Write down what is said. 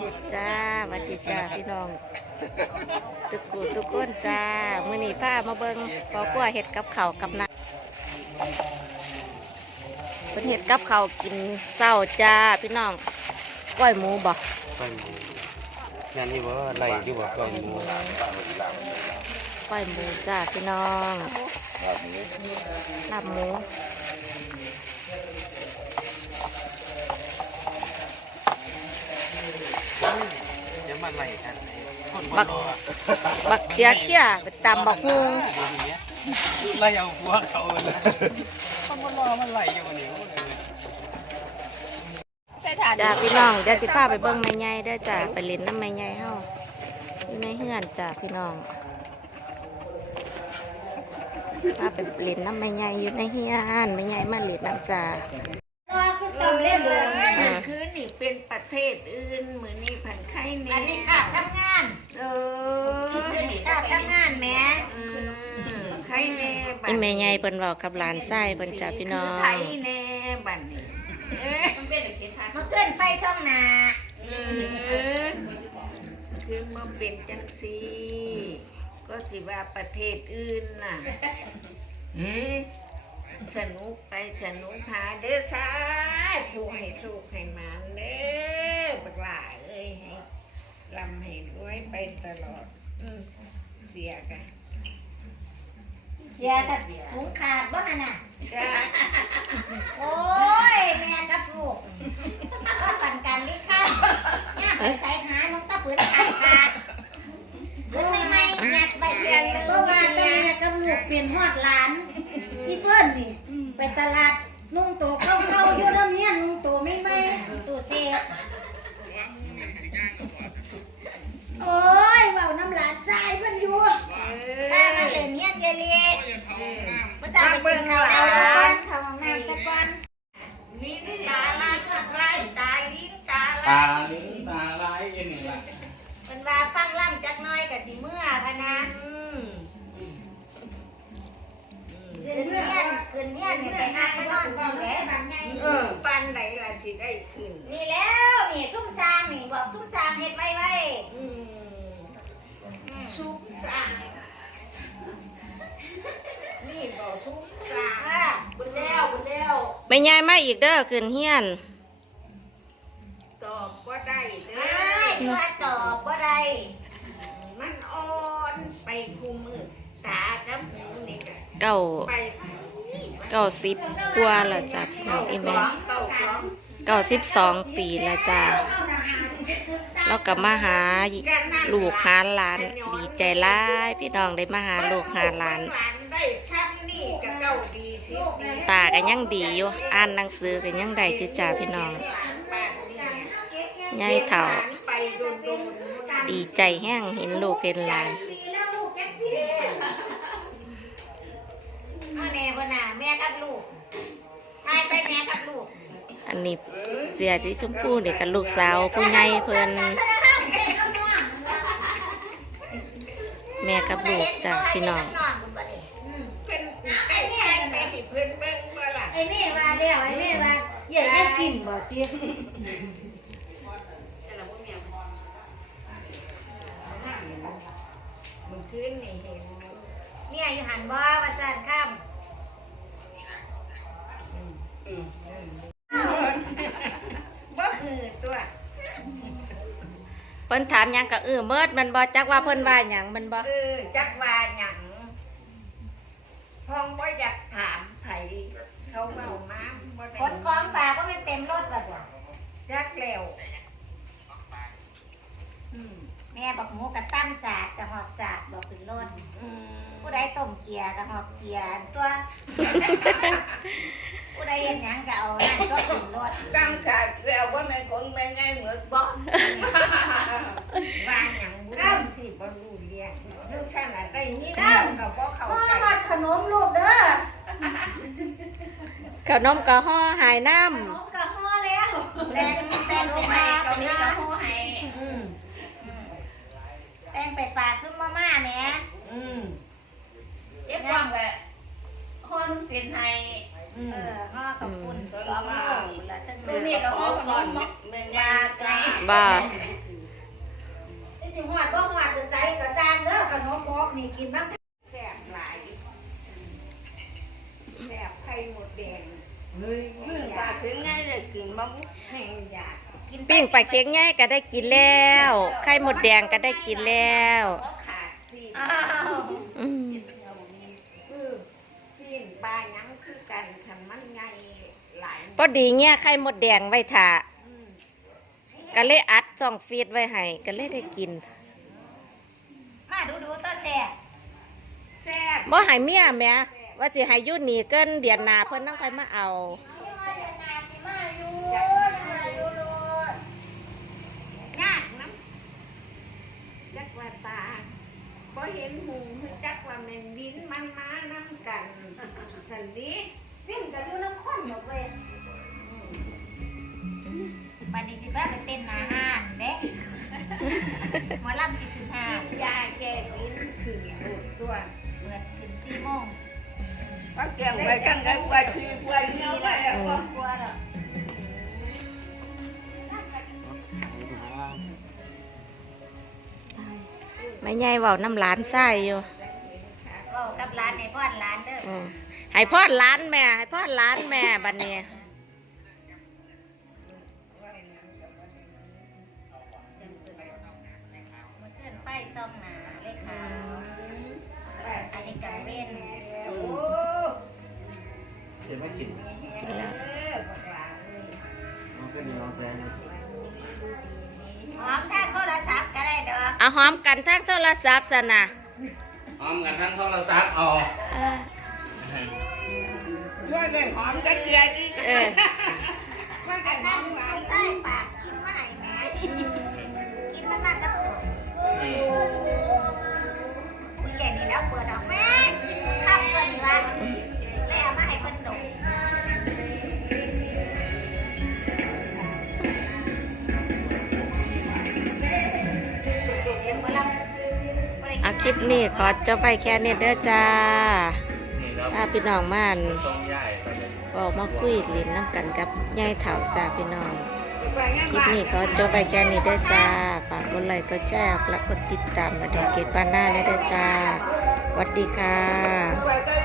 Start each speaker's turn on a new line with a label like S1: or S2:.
S1: ดีจ้าสวัสดีจ้าพี่น้อง ตุกกูตุกก้นจ้า มื้อนี้พามาเบิ่งพอกลัวเห็ดกับข้าวกับน้ำเป็นเห็ดกับข้าวกินเศร้าจ้าพี่น้องก้อยหมูบ่
S2: ก้อยหมูแม่นนี่ว่าไรที่ว่าก้อยหมู
S1: ก้อยหมูจ้าพี่น้องลาบหมู
S2: จะมา ไรกันคน
S1: บักบักเขียเขียไปตำบักฮุง
S2: ไล่เอาหัวเขาเลยคนมารอมาไล่อยู่วันนี้
S1: จ้าพี่น้องเดี๋ยวสิพาไปเบิ่งแม่ใหญ่เด้อจ้าไปเล่นน้ำแม่ใหญ่เฮาอยู่ในเฮือนจ้าพี่น้องพาไปเล่นน้ำแม่ใหญ่อยู่ในเฮือนแม่ใหญ่มาเล่นน้ำจ้า
S3: ว่าคือตำเล่นเลย
S1: อ่า
S3: คือนี่เป็นประเทศอื่นเหมือนนี่ ผันไข่เนี่ย
S4: อันนี้ค่ะทำงาน
S3: เออ
S4: ค่ะทำงานแหม่
S3: อืมไข่แน่บัด
S1: อีแม่ใหญ่เพิ่นเว้ากับหลานชายเพิ่นจ้าพี่น้อ
S3: ไข่
S1: ง
S3: แน่บัดนี้เอ๊ะ
S4: มันเป็นเขียนทานมาขึ้นไฟช่องหนา
S3: อืมคือมาเป็นจังซีก็สิว่าประเทศอื่นน่ะอืมสนุกไปสนุกหาเด้อสาถูกให้ถูกให้มันเด้อบักหลาเอ้ยให้ ลำให้รวยไปตลอด อืมเสียกัน
S4: เสียแต่ถุงขาดบ้างน่ะ
S3: จ้า
S4: โอ้ย แม่กับลูกก็ปั่นกันลิกันย่าไปใส่หาน้องตะปืนขาดขาดเรื่องไม่ไม่งัดไปเสียง
S5: เพราะว่าแต่แม่กับลูกเป็นฮอดหลานพี่เฟิร์นนี่ ไปตลาดนุ่งโตเก่าๆอยู่แล้วเนี้ยนุ่งโตไม่ไม่
S4: ตู้เซฟ
S5: โอ้ยเว้าน้ำหลานทรายเพิ่นอยู่
S4: ถ้ามาเล่นเนี้ยเจลีภาษาไปกินข้าวเอาสักก้อนข้าวน้ำสักก้อน
S3: ลิ้นตาลายสักไรตาลิ้นตา
S2: ตา
S3: ลาย
S2: ลิ้นตาลายยังไงล่ะ
S4: เป็นว่าฟังล่ำจักหน้อยกับสิเมื่อพะนะ
S3: อืม
S4: คืนเนี้ยคืนเนี้ยเนี่ยไปหาไปนอนที่แหละ
S3: เออปันไหนล่ะสิได้ขึ้น
S4: นี่แล้วนี่ซุ่มซามนี่บอกซุ่มซามเฮ็ดไว้ไว้
S3: อืม
S4: ซุ่มซาม
S3: นี่บอกทุกสา
S4: อะบุญแล้วบุญแล้ว
S1: แม่ใหญ่มาอีกเด้อขึ้นเฮียน
S3: ตอบก็ได้เด้
S4: ไอ้
S3: อ
S4: ตัวตอบบ่ได้
S3: มันอ่อนไปคู่มือตากับหูนี่ก็
S1: เก้า
S3: ไป
S1: เก้าสิบกว่าแล้วจ้าพี่น้องอีแม่
S3: เก้าสอง
S1: เก้าสิบสองปีแล้วจ้าแล้วก็มาหาลูกหาหลาน ดีใจร้ายพี่น้องได้มาหาลูกหาหลาน
S3: หลานได้ซ้ำนี่ก็เก้าดีสิดี
S1: ตาก็ยังดีอยู่อ่านหนังสือก็ยังได้จุจ้าพี่น้อง
S3: บ้านนี่
S1: ยายเฒ่า
S3: ไปโดนโดน
S1: ดีใจแห้งเห็นลูกเห็นหลาน
S4: เอาแน่บ่น่ะแม่กับลูกทายไปแม่กับลูก
S1: อันนี้เสียสีชมพูเด็กกับลูกสาวผู้ใหญ่เพิ่นแม่กับลูกจ้าพี่น้อง
S3: เป็นไอ้ไอ้ไอ้ที่เพิ่นเบิ่งบ่ล่ะ
S5: ไอ้แม่ว่าแล้วไอ้แม่ว่าอย่าได้กินบ่เตี้ย
S3: มันคืนนี่เห็น
S4: เนี่ยอยู่หันบ่ว่าซั่นค่ำ
S3: บ่ คือตัว
S1: เพิ่นถามหยังก็เออเมิดมันบ่จักว่าเพิ่นว่าหยังมันบ่
S3: เออจักว่าหยังพ้องบ่อยากถามไผเขาเว้ามาบ่ได้
S4: คนของฝากก็ไม่เต็มรถแล้วจ้ะ
S3: จักแล้วอืม
S4: แม่บอกหมูกับตั้มสาดกับหอบสาดบอกขึ้นรถ
S3: อืม
S4: ผู้ใดต้มเกียร์กับหอบเกียร์ตัวผู้ใดเห็นหยังก็เอานั่นก็ขึ้นรถ
S3: ตั้งใจแล้วว่าแม่นคนแม่ไงเหมือนบ่ว่าหยังบ่รู้สิบ่รู้เรื่องเรื่องฉันน่ะได้ยินก็บ่เข้า
S5: พ่อ
S3: ใจ
S5: มาขนมลูกเด้อ
S1: ขนมก็ห่อหายน้
S5: ขนมกะห่อแล้ว
S4: แตงแตงไปฝากเกาหลีกับผู้ให้
S3: อืม
S4: แตง ไปฝากซุ่มมาม่าแหม่
S3: อืม
S6: เก็บความกับห้อนุ่มเสียนไทย
S3: อื
S4: เอ
S3: ม
S4: อห่อกับคุณสองโลละตั้ง
S6: ตัวนี้ก็ห้อขนม
S3: แม่
S6: ยา
S3: ย่า
S6: ไก่
S3: จ้าำ
S1: บ่
S3: คื
S4: สิหอดบ่หอดเป็นใจกระจางเด้อขนมบอกนี่กินบ้าง
S3: แซ่บหลายแซ่บไข่หมดแดงเฮ้ยยิ่งปลาถึงไงเลยกินมะม่วงแห้งอยาก
S1: ปิ้งปลาเค็งง่ายก็ได้กินแล้ว ไข่หมดแดงก็ได้กินแล้ว
S3: ขาดสิ
S4: อ้าว
S1: อืม
S3: คือสิ้นปลายังคือกันคันมันใหญ่หลาย
S1: พอดีเงี้ยไข่หมดแดงไว้ถ่า
S3: อืม
S1: ก็เลยอัดซองฟีดไว้ให้ก็เลยได้กิน
S4: มาดูดูๆตัวแซ่บ
S3: แซ่บ
S1: บ่ให้เมียแหม่ว่าสิให้อยู่นี่เกินเดือนหน้าเพิ่นต้องค่อยมาเอา
S3: ยากน้ำจักว่าตาพอเห็นหุงคือจักว่าแมันวินมันมาน้ำกัน สันนี้
S4: วิ่งกันอยู่น้ำข้นหมดเว้ยบัดนี้สิบ้าไปเต้นหนาห้านเด้หมอลำสิขึ้นห้าน
S3: ยาแก้วินขึ้นลูกตัว
S4: เปิดขึ้นสี่โมง
S3: ว่าเกี่ยงไปกันกันกว่าที่กว่าที่ไปอะ
S4: กลัวกลัวเหรอ
S1: ไม่ใหญ่เว้าน้ำหลานไส้อยู่
S4: ก็กับร้านในพ่อนร้านเด้อ
S1: อืม ให้พ่อหล้านแม่ ให้พ่อหล้านแม่บัดนี้
S4: มันขึ้นไปซ่องหนาเลยค่ะอันนี้กัเว้น
S3: โอ้
S7: เดี๋ยวไม่กิน
S1: กินแล้ว
S7: มันก็มีน้องแซน
S4: หอมทางโทรศัพท์ก็ได้ดอก
S1: เอาหอมกันทั้งโทรศัพท์ซะนะ
S7: พร้อมกันทั้งโทรศัพท์เอา
S1: เออ
S3: ว่าแบ่งหอมกระเจียดี
S1: เออ
S3: ว่า
S4: อั
S3: แต่
S4: น
S3: น้
S4: นั้
S3: อนงห
S4: มั
S3: วาน
S4: ใส่ปากกินมาให้แม่กินมันมากับสดผู้ใหญ่นี่แล้วเปิดออกแม่กินข้าวเพิ่นวะแล้วเอามาให้เพิ่นดมเสียงหมอลำบ่ได้ยิน
S1: เอาคลิปนี้ขอจบไปแค่นี้เด้อจ้า ป้าพี่น้องม่าน
S7: องย่ายไปเลย
S1: บอกมาคุยลิ้นน้ำกันกับยายเถาจ้าพี่น้องคลิปนี้ขอจบไปแค่นี้ด้อจ้าฝากกดไลค์กดแชร์และกดติดตามมาเด็กเกตบ้านหน้าและด้อจ้าสวัสดีค่ะ